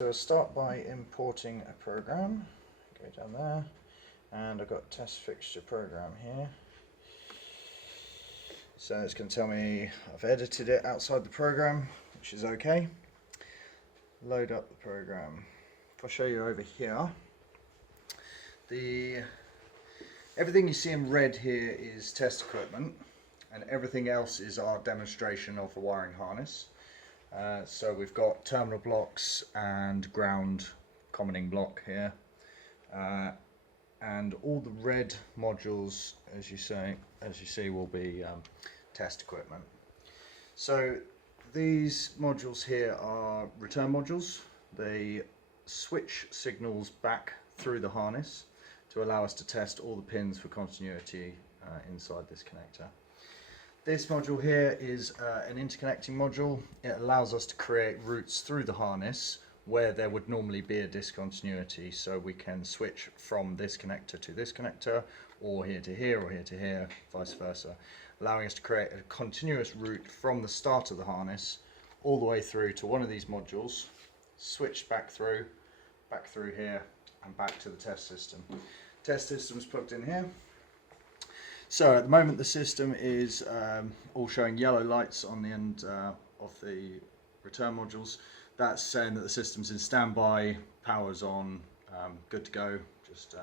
So I'll start by importing a program. Go down there, and I've got test fixture program here. So it's going to tell me I've edited it outside the program, which is okay. Load up the program. If I show you over here, everything you see in red here is test equipment, and everything else is our demonstration of the wiring harness. So we've got terminal blocks and ground commoning block here, and all the red modules, as you see, will be test equipment. So these modules here are return modules. They switch signals back through the harness to allow us to test all the pins for continuity inside this connector. This module here is an interconnecting module. It allows us to create routes through the harness where there would normally be a discontinuity, so we can switch from this connector to this connector, or here to here, or here to here, vice versa, allowing us to create a continuous route from the start of the harness all the way through to one of these modules, switched back through here, and back to the test system. Test system is plugged in here. So at the moment the system is all showing yellow lights on the end of the return modules. That's saying that the system's in standby, power's on, good to go, just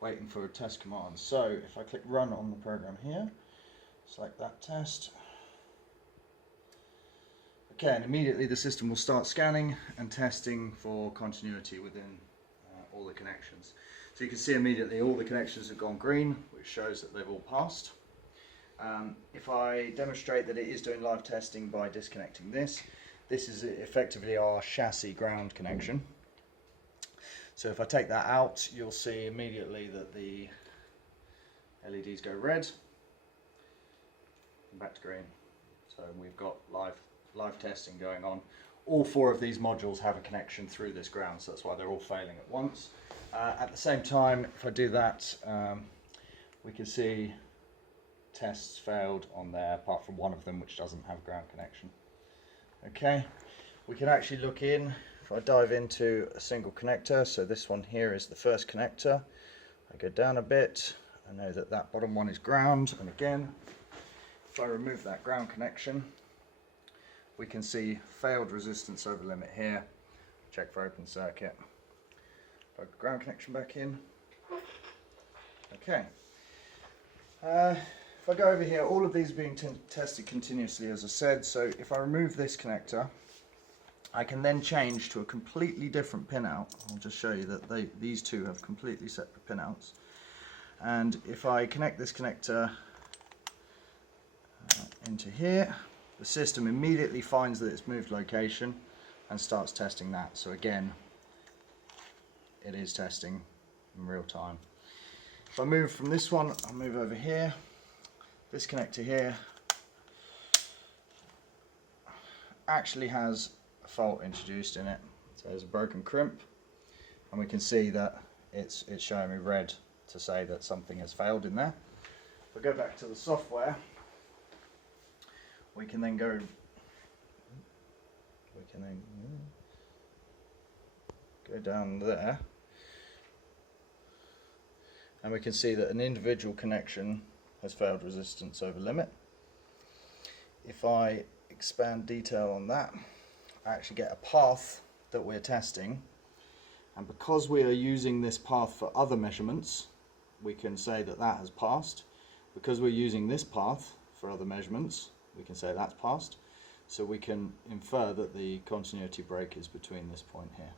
waiting for a test command. So if I click run on the program here, select that test. Okay, and immediately the system will start scanning and testing for continuity within all the connections. So you can see immediately all the connections have gone green, which shows that they've all passed. If I demonstrate that it is doing live testing by disconnecting this is effectively our chassis ground connection. So if I take that out, you'll see immediately that the LEDs go red and back to green. So we've got live testing going on. All four of these modules have a connection through this ground, so that's why they're all failing at once. At the same time, if I do that, we can see tests failed on there, apart from one of them which doesn't have ground connection. Okay, we can actually look in. If I dive into a single connector, so this one here is the first connector. I go down a bit, I know that that bottom one is ground, and again, if I remove that ground connection, we can see failed resistance over limit here. Check for open circuit. Plug the ground connection back in. Okay. If I go over here, all of these are being tested continuously, as I said. So if I remove this connector, I can then change to a completely different pinout. I'll just show you that these two have completely separate pinouts. And if I connect this connector into here, the system immediately finds that it's moved location and starts testing that. So again, it is testing in real time. If I move from this one, I'll move over here. This connector here actually has a fault introduced in it. So there's a broken crimp, and we can see that it's showing me red to say that something has failed in there. If I go back to the software, we can then go down there, and we can see that an individual connection has failed resistance over limit. If I expand detail on that, I actually get a path that we're testing, and because we are using this path for other measurements, we can say that that has passed. Because we're using this path for other measurements, we can say that's passed, so we can infer that the continuity break is between this point here.